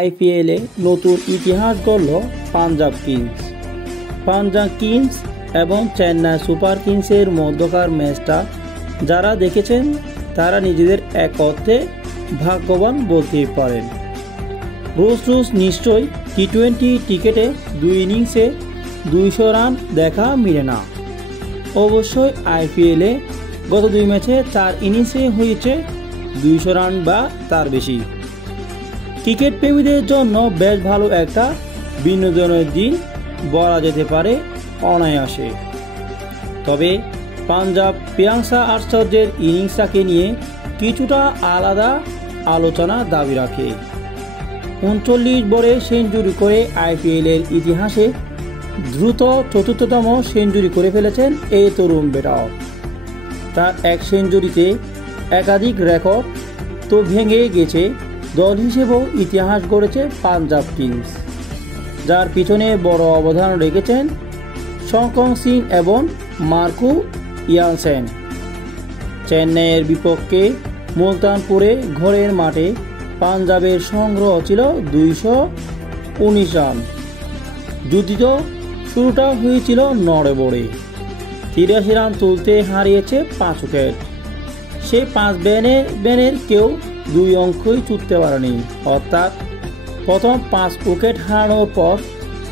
আইপিএলে নতুন ইতিহাস গড়ল পাঞ্জাব কিংস। পাঞ্জাব কিংস এবং চেন্নাই সুপার কিংসের মধ্যকার ম্যাচটা যারা দেখেছেন তারা নিজেদের এক অর্থে ভাগ্যবান বলতেই পারেন। রোজ নিশ্চয়ই টি-20 ক্রিকেটে 2 ইনিংসে 200 রান দেখা মিলে না। অবশ্যই আইপিএলে গত 2 ম্যাচে 4 ইনিংসে হয়েছে 200 রান বা তার বেশি। ক্রিকেট প্রেমীদের জন্য বেশ ভালো একটা বিনোদনের দিন বলা যেতে পারে অনায়াসে। তবে পাঞ্জাব প্রিয়াংশা আচার্যের ইনিংসটাকে নিয়ে কিছুটা আলাদা আলোচনা দাবি রাখে। 39 বলে সেঞ্চুরি করে আইপিএলের ইতিহাসে দ্রুত 4র্থতম সেঞ্চুরি করে ফেলেছেন এই তরুণ ব্যাটার। তার এক সেঞ্চুরিতে একাধিক রেকর্ড তো ভেঙে গেছে, দল হিসেবেও ইতিহাস গড়েছে পাঞ্জাব কিংস, যার পিছনে বড় অবদান রেখেছেন শঙ্কং সিং এবং মার্কো ইয়ানসেন। চেন্নাইয়ের বিপক্ষে মুলতানপুরে ঘরের মাঠে পাঞ্জাবের সংগ্রহ ছিল 219 রান। যদিও শুরুটা হয়েছিল নড়বড়ে, 83 রান তুলতে হারিয়েছে 5 উইকেট। সে 5 ব্যানের কেউ 2 অঙ্কই ছুটতে পারেনি, অর্থাৎ প্রথম 5 উইকেট হারানোর পর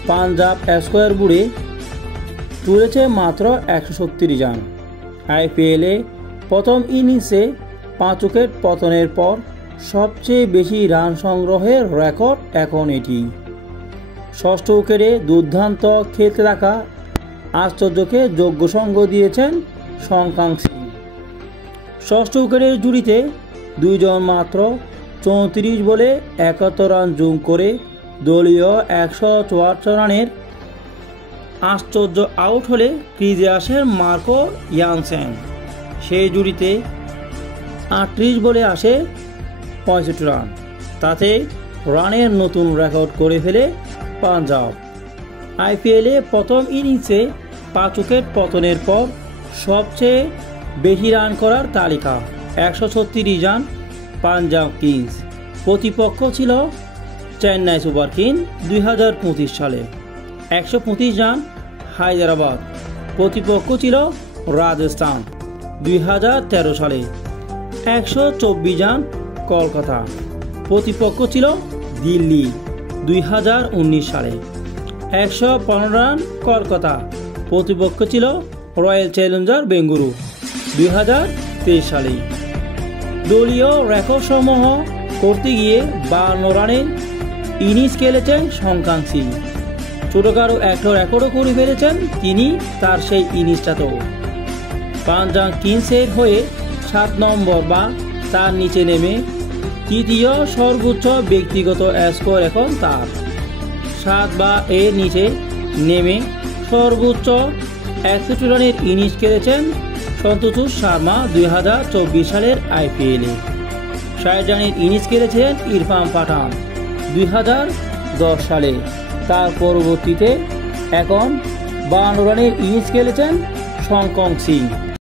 পাঞ্জাব স্কোয়ার বোর্ডে তুলেছে মাত্র 137 রান। আইপিএলে প্রথম ইনিংসে 5 উইকেট পতনের পর সবচেয়ে বেশি রান সংগ্রহের রেকর্ড এখন এটি। 6ষ্ঠ উইকেটে দুর্দান্ত খেলতে থাকা আচার্যকে যোগ্য সঙ্গ দিয়েছেন শঙ্কং সিং। 6ষ্ঠ উইকেটের জুড়িতে 2 জন মাত্র 34 বলে 71 রান জুম করে দলীয় 174 রানের আশ্চর্য আউট হলে ক্রিজে আসেন মার্কো ইয়ানসেন। সেই জুড়িতে 38 বলে আসে 65 রান। তাতে রানের নতুন রেকর্ড করে ফেলে পাঞ্জাব। আইপিএলে প্রথম ইনিংসে 5 উইকেট পতনের পর সবচেয়ে বেশি রান করার তালিকা 136 রান পাঞ্জাব কিংস। প্রতিপক্ষ ছিল চেন্নাই সুপার কিংস 2025 সালে। 125 রান হায়দ্রাবাদ। প্রতিপক্ষ ছিল রাজস্থান 2013 সালে। 124 রান কলকাতা। প্রতিপক্ষ ছিল দিল্লি 2019 সালে। 115 রান কলকাতা। প্রতিপক্ষ ছিল রয়্যাল চ্যালেঞ্জার বেঙ্গালুরু 2023 সালে। দলীয় রেকর্ড সমূহ করতে গিয়ে 52 রানের ইনিংস খেলেছেন শঙ্কং সিং। ছোটখাটো একটা রেকর্ডও করে ফেলেছেন তিনি তার সেই ইনিংসটাতেও। পাঞ্জাব কিংসের হয়ে 7 নম্বর বা তার নিচে নেমে তৃতীয় সর্বোচ্চ ব্যক্তিগত স্কোর এখন তার। 7 বা এর নিচে নেমে সর্বোচ্চ 61 রানের ইনিংস খেলেছেন সন্তোষ শর্মা 2024 সালের আইপিএলে। 60 রানের ইনিংস খেলেছিলেন ইরফান পাঠান 2010 সালে। তার পরবর্তীতে এখন 52 রানের ইনিংস খেলেছেন শঙ্কং সিং।